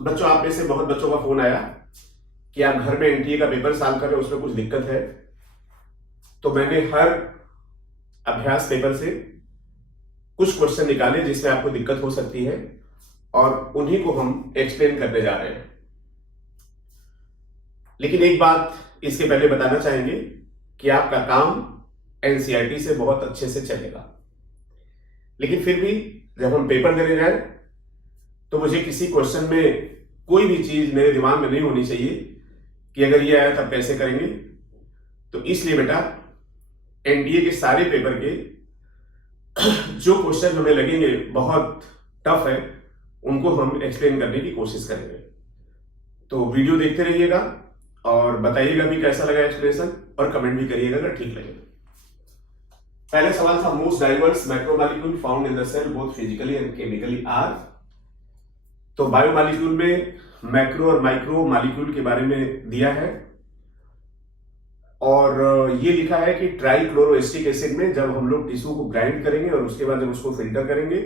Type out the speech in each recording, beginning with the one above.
बच्चों, आप में से बहुत बच्चों का फोन आया कि आप घर में एनटीए का पेपर सॉल्व कर रहे हो, उसमें कुछ दिक्कत है। तो मैंने हर अभ्यास पेपर से कुछ क्वेश्चन निकाले जिसमें आपको दिक्कत हो सकती है और उन्हीं को हम एक्सप्लेन करने जा रहे हैं। लेकिन एक बात इसके पहले बताना चाहेंगे कि आपका काम एनसीईआरटी से बहुत अच्छे से चलेगा, लेकिन फिर भी जब हम पेपर देने जाए तो मुझे किसी क्वेश्चन में कोई भी चीज मेरे दिमाग में नहीं होनी चाहिए कि अगर ये आया तब कैसे करेंगे। तो इसलिए बेटा, एनडीए के सारे पेपर के जो क्वेश्चन हमें लगेंगे बहुत टफ है, उनको हम एक्सप्लेन करने की कोशिश करेंगे। तो वीडियो देखते रहिएगा और बताइएगा भी कैसा लगा एक्सप्लेनेशन, और कमेंट भी करिएगा अगर ठीक लगे। पहला सवाल था, most diverse macromolecule found in the cell both physically and chemically are. तो बायोमॉलिक्यूल में मैक्रो और माइक्रो मॉलिक्यूल के बारे में दिया है और ये लिखा है कि ट्राइक्लोरोएस्टिक एसिड में जब हम लोग टिश्यू को ग्राइंड करेंगे और उसके बाद जब उसको फिल्टर करेंगे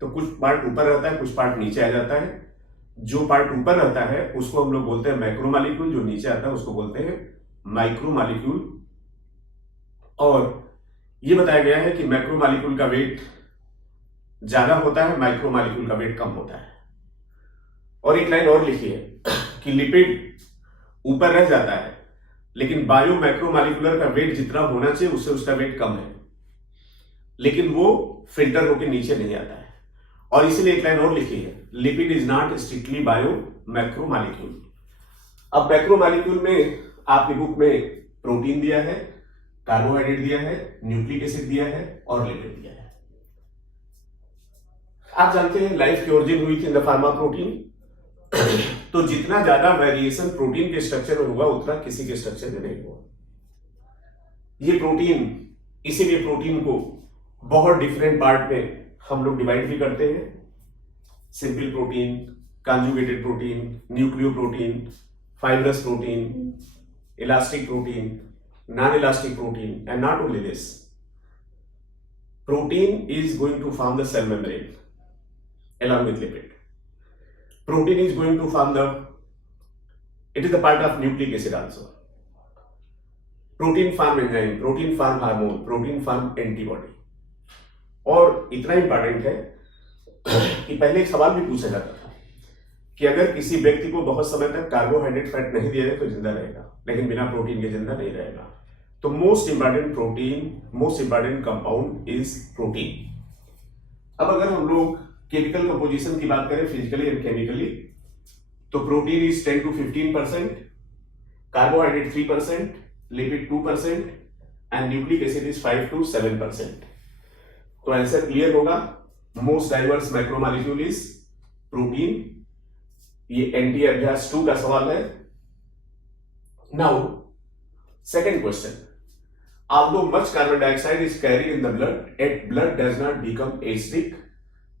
तो कुछ पार्ट ऊपर रहता है, कुछ पार्ट नीचे आ जाता है। जो पार्ट ऊपर रहता है उसको हम लोग बोलते हैं मैक्रोमॉलिक्यूल, जो नीचे आता है उसको बोलते हैं माइक्रोमॉलिक्यूल। और ये बताया गया है कि मैक्रोमॉलिक्यूल का वेट ज्यादा होता है, माइक्रोमॉलिक्यूल का वेट कम होता है। और एक लाइन और लिखी है कि लिपिड ऊपर रह जाता है, लेकिन बायो मैक्रोमॉलिक्यूलर का वेट जितना होना चाहिए उससे उसका वेट कम है, लेकिन वो फिल्टर होकर नीचे नहीं आता है। और इसीलिए एक लाइन और लिखी है, lipid is not strictly bio macromolecule. अब मैक्रोमॉलिक्यूल में आपकी बुक में प्रोटीन दिया है, कार्बोहाइड्रेट दिया है, न्यूक्लिक एसिड दिया है और लिपिड दिया है। आप जानते हैं लाइफ की ओरिजिन हुई थी इन द फार्मा प्रोटीन। तो जितना ज्यादा वेरिएशन प्रोटीन के स्ट्रक्चर में हुआ उतना किसी के स्ट्रक्चर में नहीं हुआ। ये प्रोटीन, इसीलिए प्रोटीन को बहुत डिफरेंट पार्ट में हम लोग डिवाइड भी करते हैं। Simple protein, conjugated protein, nucleo protein, fibrous protein, elastic protein, non elastic protein, and not only this, protein is going to form the cell membrane along with lipid. Protein is going to form it is the part of nucleic acid also. Protein form enzyme, protein form hormone, protein form antibody. और इतना important है कि पहले एक सवाल भी पूछा जाता था कि अगर किसी व्यक्ति को बहुत समय तक कार्बोहाइड्रेट फैट नहीं दिया जाए तो जिंदा रहेगा, लेकिन बिना प्रोटीन के जिंदा नहीं रहेगा। तो most important compound is protein. अब अगर हम लोग केमिकल कंपोजिशन की बात करें फिजिकली एंड केमिकली, तो protein is 10 to 15%, carbohydrate 3%, lipid 2% and nucleic acid is 5 to 7%। तो आंसर क्लियर होगा, most diverse macromolecule is protein. ये एनटीए अभ्यास 2 का सवाल है। Now second question, although much carbon dioxide is carried in the blood, yet blood does not become acidic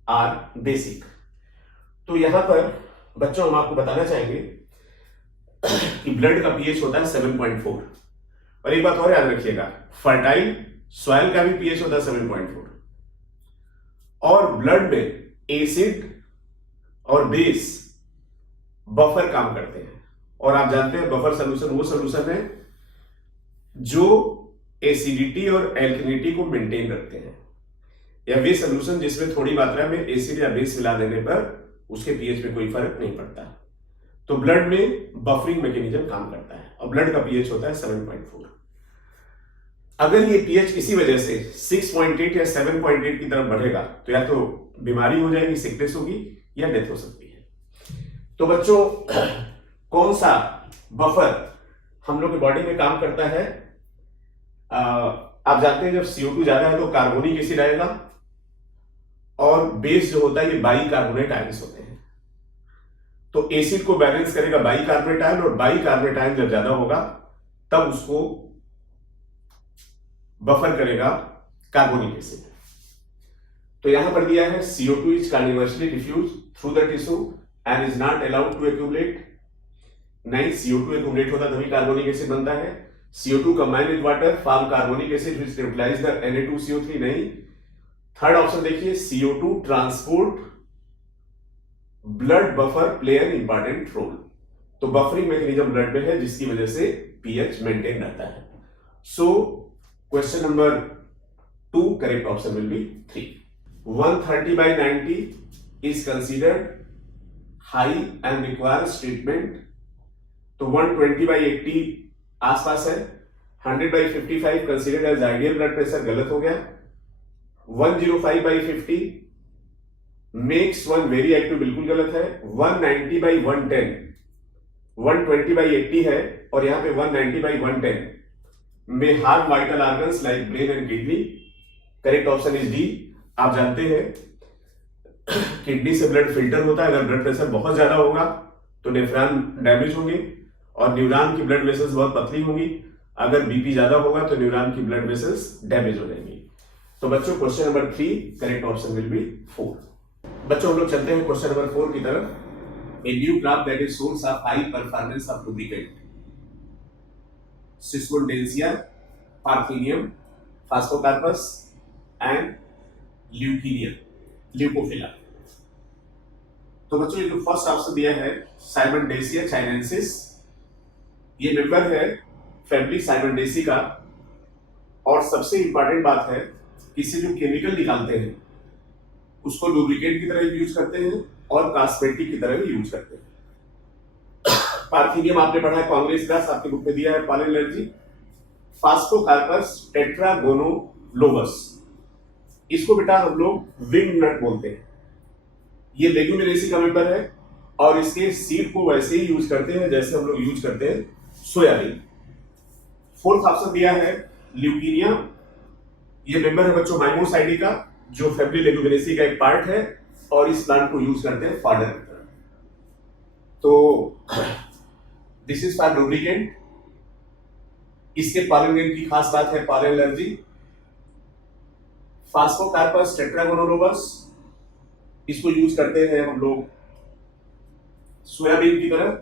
or basic। तो यहां पर बच्चों हम आपको बताना चाहेंगे कि ब्लड का पीएच होता है 7.4। और एक बात और याद रखिएगा, फर्टाइल सॉइल का भी पीएच होता है 7.4। और ब्लड में एसिड और बेस बफर काम करते हैं। और आप जानते हैं बफर सोल्यूशन वो सोल्यूशन है जो एसिडिटी और एल्कनिटी को मेंटेन रखते हैं, या वे सोल्यूशन जिसमें थोड़ी मात्रा में एसिड या बेस मिला देने पर उसके पीएच में कोई फर्क नहीं पड़ता। तो ब्लड में बफरिंग मैकेनिज्म काम करता है और ब्लड का पीएच होता है 7.4। अगर ये पीएच किसी वजह से 6.8 या 7.8 की तरफ बढ़ेगा तो या तो बीमारी हो जाएगी, सिकनेस होगी, या डेथ हो सकती है। तो बच्चों, कौन सा बफर हम लोग की बॉडी में काम करता है? आप जानते हैं जब CO2 ज्यादा है तो कार्बोनिक एसिड आएगा, और बेस जो होता है ये बाई कार्बोनेट आयंस होते हैं। तो एसिड को बैलेंस करेगा बाई कार्बोनेट आयन, और बाई कार्बोनेट आयन जब ज्यादा होगा तब उसको बफर करेगा कार्बोनिक एसिड। तो यहां पर दिया है CO2 is conversely diffuse through the tissue and is not allowed to accumulate. नहीं, CO2 एक्यूमुलेट होता तभी कार्बोनिक एसिड बनता है। CO2 combined with water form carbonic acid which neutralize the Na2CO3। नहीं, थर्ड ऑप्शन देखिए, CO2 transport blood buffer play an important role. तो buffering mechanism blood में है जिसकी वजह से पीएच मेंटेन रहता है। So question number 2 correct option will be 3। 130/90 is considered high and requires treatment। तो 120/80 आसपास है। 100/55 considered as ideal blood pressure, गलत हो गया। 105/50 मेक्स वन वेरी एक्टिव, बिल्कुल गलत है। 190/110 120/80 है और यहां पे 190/110 में harm vital organs like brain and kidney. Correct option is D. आप जानते हैं किडनी से ब्लड फिल्टर होता है, अगर ब्लड प्रेशर बहुत ज्यादा होगा तो नेफ्रॉन डैमेज होंगे और न्यूरॉन की ब्लड वेसल्स बहुत पतली होंगी। अगर बीपी ज्यादा होगा तो न्यूरॉन की ब्लड वेसल्स डैमेज हो जाएंगी। तो बच्चों question number 3 correct option will B 4। बच्चों हम लोग चलते हैं क्वेश्चन नंबर 4 की तरफ। A new crop that is source of high performance of lubricant, simmondsia, parthenium, psophocarpus and leucophylla. तो बच्चों ये जो फर्स्ट ऑप्शन दिया है साइमनडेसिया चाइनेंसिस, ये मेंबर है फैमिली साइमनडेसी का। और सबसे इंपॉर्टेंट बात है इससे जो केमिकल निकालते हैं उसको लुब्रिकेंट की तरह यूज करते हैं और कॉस्मेटिक की तरह भी यूज करते हैं। पार्थिनियम आपने पढ़ा है, कांग्रेस ग्रास आपके बुक में दिया है, पॉलन एलर्जी। फास्फोकार्पस टेट्रागोनोलोबस, इसको बेटा हम लोग विंड नट बोलते हैं। ये लेग्यूमिनेसी का मेंबर है और इसके सीड को वैसे ही यूज करते हैं जैसे हम लोग यूज करते हैं सोयाबीन। फोर्थ ऑप्शन दिया है ल्यूकीनिया, ये मेंबर है बच्चों माइमोसाइडी का, जो फैमिली लेग्यूमिनेसी का एक पार्ट है और इस प्लांट को यूज करते हैं फॉडर की तरह। तो दिस इज फॉर लुब्रिकेंट। इसके पॉलन ग्रेन की खास बात है पॉलन एलर्जी। फास्फोकार्पस टेट्रागोनोलोबस, इसको यूज करते हैं हम लोग सोयाबीन की तरह।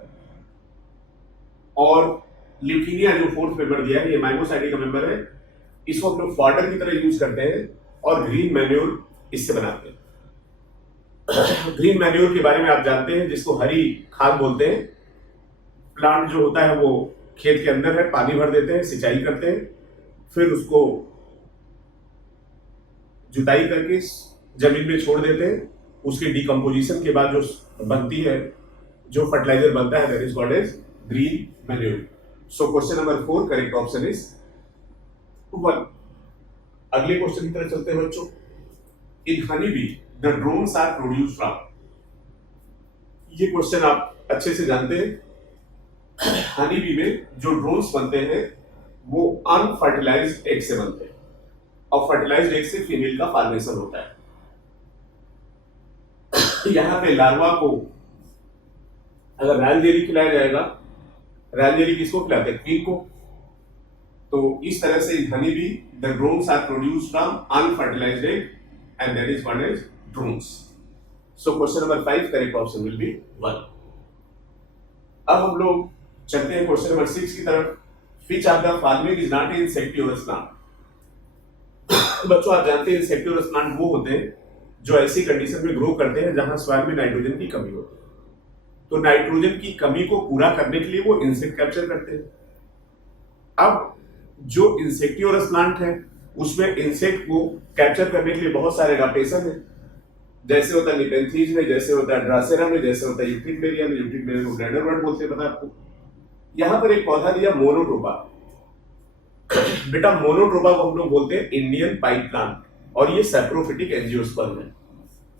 और ल्यूकीनिया जो फोर्थ मेंबर दिया है, ये माइमोसाइडी का मेंबर है, इसको हम लोग फॉडर की तरह यूज करते हैं और ग्रीन मैन्योर इससे बनाते हैं। ग्रीन मैन्योर के बारे में आप जानते हैं, जिसको हरी खाद बोलते हैं। प्लांट जो होता है वो खेत के अंदर है, पानी भर देते हैं, सिंचाई करते हैं, फिर उसको जुताई करके जमीन में छोड़ देते हैं। उसके डिकम्पोजिशन के बाद जो बनती है, जो फर्टिलाइजर बनता है, that is called as green manure. So question number 4 correct option is 1। अगले क्वेश्चन की तरफ चलते हैं बच्चों। In honey bee the drones are produced from, ये क्वेश्चन आप अच्छे से जानते हैं। हनी बी में जो ड्रोन्स बनते हैं वो अनफर्टिलाइज्ड एग से बनते हैं और फर्टिलाइज्ड एग से फीमेल का फॉर्मेशन होता है। यहां पे लार्वा को अगर रॉयल जेली खिलाया जाएगा, रॉयल जेली किसको खिलाते हैं? क्वीन को। तो इस तरह से honey bee the drones are produced from unfertilised egg and that is called as drones. So question number 5 correct option will be 1। अब हम लोग चलते हैं क्वेश्चन नंबर 6 की तरफ। Which of the following is not a insectivorous plant? बच्चों आप जानते हैं इंसेक्टिवोरस प्लांट वो होते हैं जो ऐसी कंडीशन में ग्रो करते हैं जहां सॉइल में नाइट्रोजन की कमी होती है। तो नाइट्रोजन की कमी को पूरा करने के लिए वो इंसेक्ट कैप्चर करते हैं। अब जो इंसेक्टिवोरस प्लांट है उसमें इंसेक्ट को कैप्चर करने के लिए बहुत सारे एडाप्टेशन है, जैसे होता है निपेंथीज में, जैसे होता है ड्रासेरा में, जैसे होता है यूट्रिकमेरिया में। यूट्रिकमेरिया को ग्लैडर वर्ड बोलते हैं, पता है आपको। यहां पर एक पौधा दिया मोनोट्रोपा। बेटा मोनोट्रोपा को हम लोग बोलते हैं इंडियन पाइप प्लांट और ये सैप्रोफिटिक एंजियोस्पर्म है।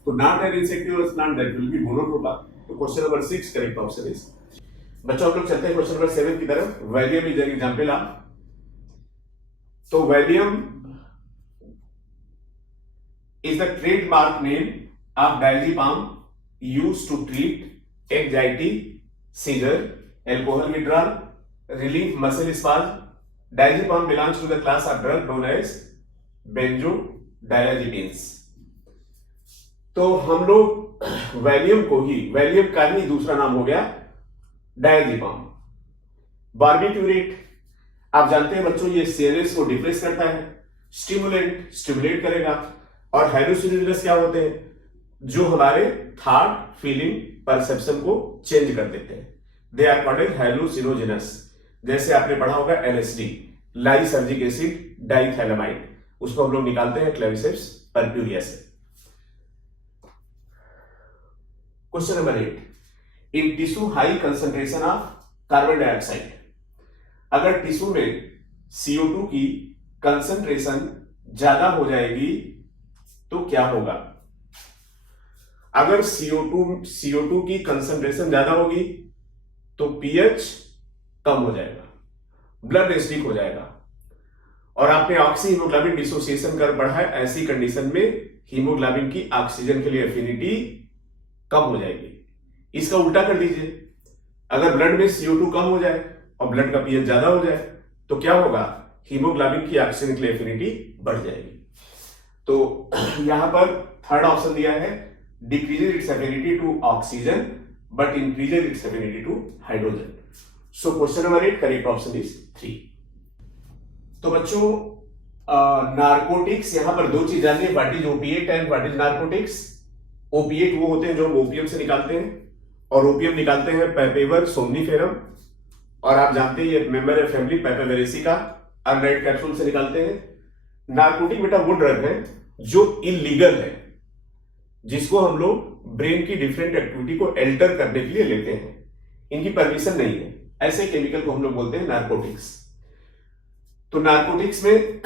तो not an insectivorous plant that will be monotropa. तो question number 6 correct option is. बच्चों हम लोग चलते हैं क्वेश्चन नंबर 7 की तरफ। Valium is an example of. तो valium is the trademark name of diazepam used to treat anxiety, seizure, alcohol withdrawal, relief muscle spasm. Diazepam belongs to the class of drug known as benzodiazepines. तो हम लोग Valium को ही, Valium का ही दूसरा नाम हो गया डायज़ेपाम। बार्बिट्यूरेट आप जानते हैं बच्चों, ये सीएनएस को डिप्रेस करता है, स्टिमुलेट करेगा। और हाइड्रोसिनुक्लेस क्या होते हैं? जो हमारे थॉट, फीलिंग, परसेप्शन को चेंज कर देते हैं। They are called hallucinogens. जैसे आपने पढ़ा होगा LSD, लाइसर्जिक एसिड डाइथैलेमाइड, उसको हम लोग निकालते हैं क्लेविसेप्स परप्यूरिया से। Question number 8, in tissue high concentration of carbon dioxide. अगर टिश्यू में CO2 की कंसंट्रेशन ज्यादा हो जाएगी तो क्या होगा? अगर CO2 की कंसंट्रेशन ज्यादा होगी तो pH कम हो जाएगा, ब्लड एसिडिक हो जाएगा, और आपने ऑक्सी हीमोग्लोबिन डिसोसिएशन कर पढ़ा है। ऐसी कंडीशन में हीमोग्लोबिन की ऑक्सीजन के लिए एफिनिटी कम हो जाएगी। इसका उल्टा कर दीजिए, अगर ब्लड में CO2 कम हो जाए और ब्लड का pH ज्यादा हो जाए तो क्या होगा? हीमोग्लोबिन की ऑक्सीजन के लिए एफिनिटी बढ़ जाएगी। तो यहां पर थर्ड ऑप्शन दिया है, decreases its affinity to oxygen but increases its affinity to hydrogen. So question number 8 correct option is 3। तो बच्चों नारकोटिक्स, यहां पर दो चीज जाननी है, what is opiate and what is narcotics. Opiate वो होते हैं जो हम ओपियम से निकालते हैं, और ओपियम निकालते हैं पैपेवर सोमनीफेरम, और आप जानते हैं ये मेंबर है फैमिली पैपेवेरेसी का, अनराइट कैप्सूल से निकालते हैं। नारकोटिक बेटा वो ड्रग है जो इलीगल है, जिसको हम लोग ब्रेन की डिफरेंट एक्टिविटी को एल्टर करने के लिए लेते हैं, इनकी परमिशन नहीं है, ऐसे केमिकल को हम लोग बोलते हैं नारकोटिक्स। तो नारकोटिक्स में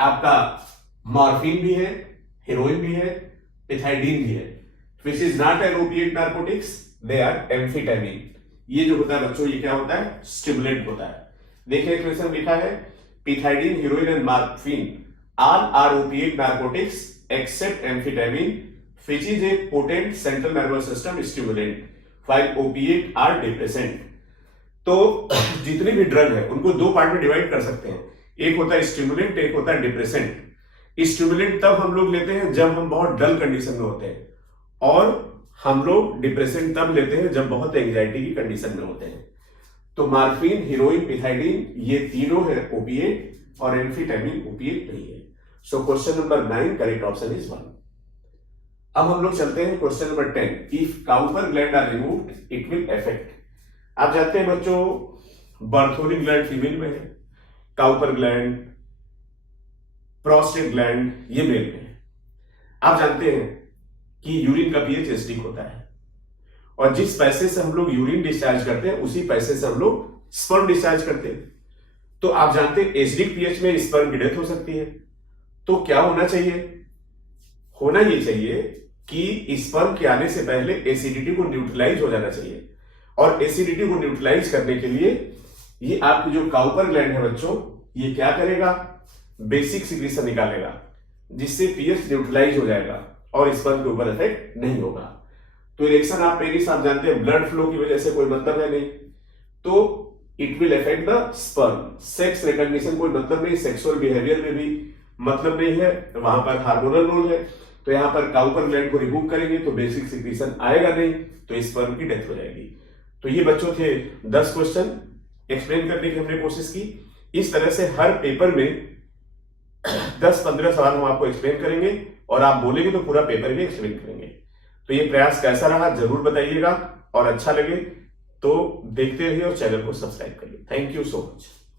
आपका मॉर्फिन भी है, हेरोइन भी है, पिथाइडीन भी है। Which is not an opiate narcotics, they are amphetamine. ये जो होता है बच्चों, ये क्या होता है? स्टिमुलेंट होता है। देखिए क्वेश्चन लिखा है, pethidine, heroin and morphine all are opiate narcotics except amphetamine, which is a potent central nervous system stimulant, while opiate are depressant। तो जितनी भी ड्रग है उनको दो पार्ट में डिवाइड कर सकते हैं, एक होता है स्टिमुलेंट, एक होता है डिप्रेसेंट। स्टिमुलेंट तब हम लोग लेते हैं जब हम बहुत डल कंडीशन में होते हैं, और हम लोग डिप्रेसेंट तब लेते हैं जब बहुत एंजाइटी की कंडीशन में होते हैं। तो मॉर्फिन, हीरोइन, पिथाइडीन ये तीनों है ओपिएट, और एम्फीटामिन ओपिएट नहीं है। So question number 9 correct option is 1। अब हम लोग चलते हैं question number 10, if Cowper gland are removed it will affect. आप जानते हैं बच्चों, बर्थोलिन ग्लैंड फीमेल में है, काउपर ग्लैंड, प्रोस्टेट ग्लैंड ये मेल में है। आप जानते हैं कि यूरिन का pH एसिडिक होता है, और जिस पैसे से हम लोग यूरिन डिस्चार्ज करते हैं उसी पैसे से हम लोग स्पर्म डिस्चार्ज करते हैं। तो आप जानते हैं एसिडिक pH में स्पर्म की डेथ हो सकती है। तो क्या होना चाहिए? होना ये चाहिए कि स्पर्म के आने से पहले एसिडिटी को न्यूट्रलाइज हो जाना चाहिए, और एसिडिटी को न्यूट्रलाइज करने के लिए ये आपकी जो काउपर ग्लैंड है बच्चों, ये क्या करेगा? बेसिक सिक्रीशन निकालेगा, जिससे pH न्यूट्रलाइज हो जाएगा और स्पर्म के ऊपर इफेक्ट नहीं होगा। तो इरेक्शन आप पेनिस आप जानते हैं ब्लड फ्लो की वजह से कोई मतलब है नहीं, तो it will affect the sperm. Sex recognition कोई मतलब नहीं, सेक्सुअल बिहेवियर में भी मतलब नहीं है, वहां पर हार्मोनल रोल है। तो यहां पर काउपर ग्लैंड को रिमूव करेंगे तो बेसिक सिक्रीशन आएगा नहीं, तो स्पर्म की डेथ हो जाएगी। तो ये बच्चों थे 10 क्वेश्चन एक्सप्लेन करने की हमने कोशिश की। इस तरह से हर पेपर में 10-15 सवाल हम आपको एक्सप्लेन करेंगे, और आप बोलेंगे तो पूरा पेपर भी एक्सप्लेन करेंगे। तो ये प्रयास कैसा रहा जरूर बताइएगा, और अच्छा लगे तो देखते रहिए और चैनल को सब्सक्राइब करिए। Thank you so much.